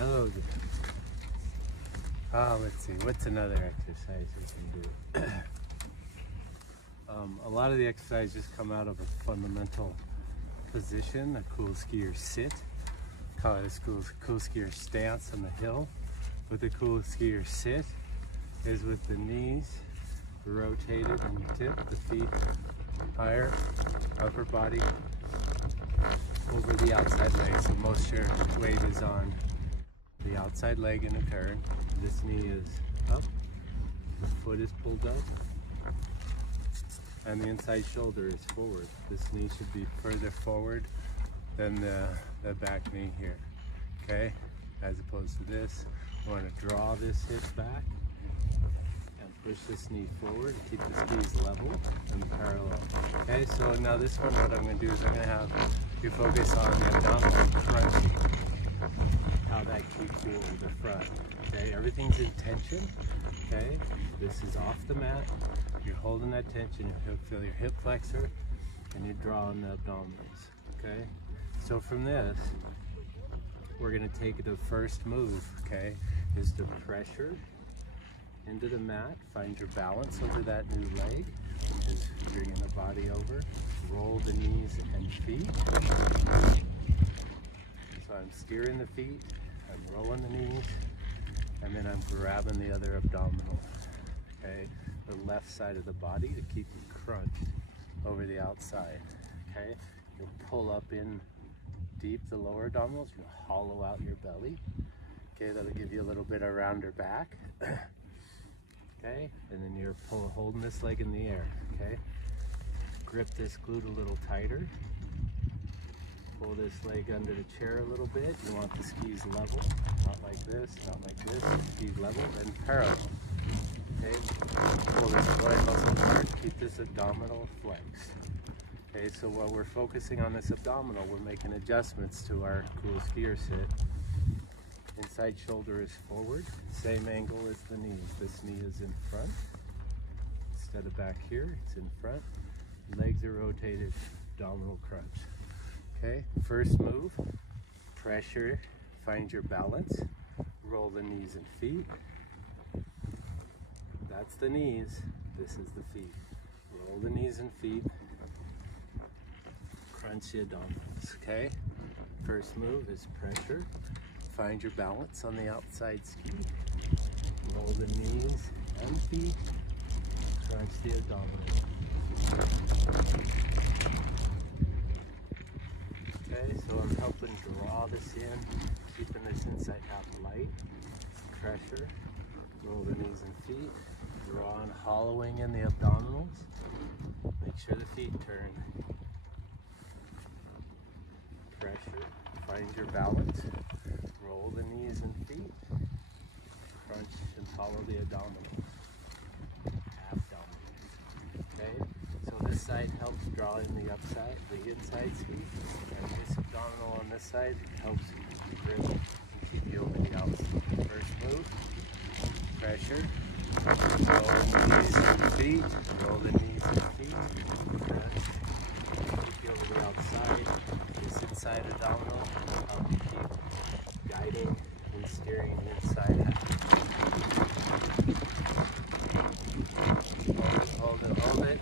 Hello there. Let's see, what's another exercise we can do? A lot of the exercises come out of a fundamental position, a cool skier sit. Call it a cool skier stance on the hill. With the cool skier sit is with the knees rotated and tipped, the feet higher, upper body over the outside leg. So most of your weight is on the outside leg in a turn. This knee is up, the foot is pulled up, and the inside shoulder is forward. This knee should be further forward than the back knee here, okay? As opposed to this, you want to draw this hip back and push this knee forward, keep the skis level and parallel. Okay, so now this one, what I'm going to do is I'm going to have you focus on the abdominal crunching, how that keeps you in the front. Okay, everything's in tension. Okay, this is off the mat. You're holding that tension. You feel your hip flexor, and you draw on the abdominals. Okay, so from this, we're going to take the first move. Okay, is to pressure into the mat. Find your balance over that new leg. Is bringing the body over. Roll the knees and feet. So I'm steering the feet. I'm rolling the knees, and then I'm grabbing the other abdominal, okay? The left side of the body to keep you crunched over the outside, okay? You'll pull up in deep the lower abdominals, you'll hollow out your belly, okay? That'll give you a little bit of rounder back, okay? And then you're holding this leg in the air, okay? Grip this glute a little tighter. Pull this leg under the chair a little bit. You want the skis level, not like this, not like this. Skis level, then parallel. Okay, pull this glute muscle hard. Keep this abdominal flex. Okay, so while we're focusing on this abdominal, we're making adjustments to our cool skier sit. Inside shoulder is forward, same angle as the knees. This knee is in front. Instead of back here, it's in front. Legs are rotated, abdominal crunch. Okay, first move, pressure, find your balance, roll the knees and feet. That's the knees, this is the feet. Roll the knees and feet, crunch the abdominals, okay? First move is pressure, find your balance on the outside ski, roll the knees and feet, crunch the abdominals. Okay, so I'm helping draw this in, keeping this inside half light. Pressure, roll the knees and feet, draw and hollowing in the abdominals. Make sure the feet turn. Pressure, find your balance, roll the knees and feet, crunch and follow the abdominals. Abdominals. Okay? So this side helps draw in the upside, the inside ski, and this abdominal on this side helps you grip and keep you over the outside. First move, pressure, roll the knees and feet, roll the knees and feet, crunch, keep you over the outside. This inside abdominal will help you keep guiding and steering the inside half. Hold it, hold it.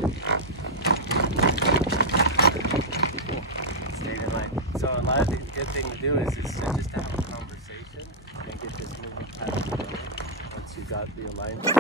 Stay in line. So a lot of the good thing to do is just to have a conversation and get this movement pattern going once you got the alignment.